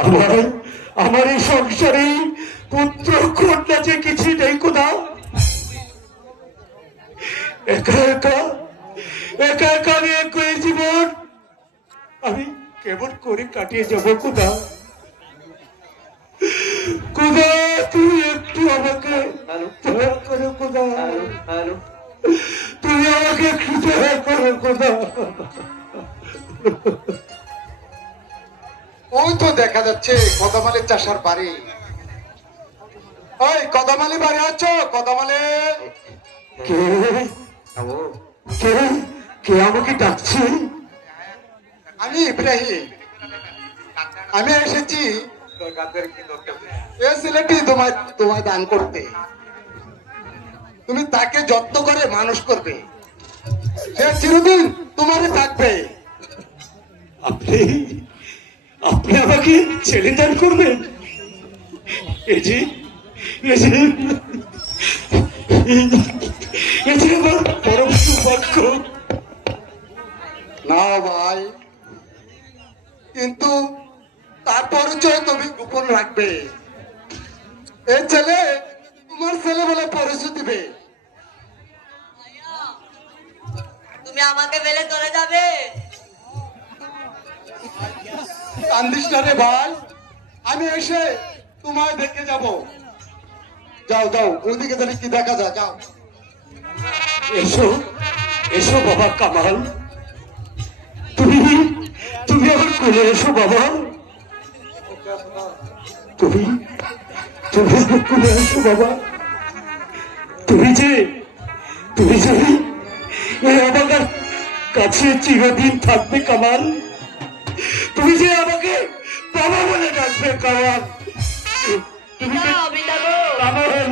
আমার আমার এই সংসারে পুত্র কন্যা যে কিছু নেই খোদা। একা একা একা একা আমি একই জীবন আমি কেমন করে কাটিয়ে যাব খোদা। খোদা তুই একটু আমাকে দয়া করো খোদা, তুমি আমাকে একটু দয়া করো খোদা। ওই তো দেখা যাচ্ছে কদমালের চাষার বাড়ি। ওই কদমালি বাড়ি আছো? কদমালে কে কে কে আমাকে ডাকছে? আমি ইব্রাহিম। আমি এসেছি এ ছেলেটি তোমায় তোমায় দান করতে। তুমি তাকে যত্ন করে মানুষ করবে, সে চিরদিন তোমারই থাকবে। আপনি আপনি আমাকে ছেলে দান করবেন? এই যে এই যে এই যে আমার পরম সৌভাগ্য। না ভাই, কিন্তু তার পরিচয় তুমি গোপন রাখবে। এই ছেলে তোমার ছেলে বলে পরিচয় দিবে। তুমি আমাকে ফেলে চলে যাবে? কান্দিস না রে ভাই, আমি এসে তোমায় দেখে যাব। যাও যাও, ওইদিকে জানি কি দেখা যায়, যাও। এসো এসো বাবা কামাল, তুমি তুমি আমার কোলে এসো বাবা। তুমি তুমি আমার কোলে এসো বাবা। তুমি যে এই আমার কাছে চিরদিন থাকবে কামাল। তুমি যে আমাকে বাবা বলে ডাকবে কামাল। তুমি যে কামাল।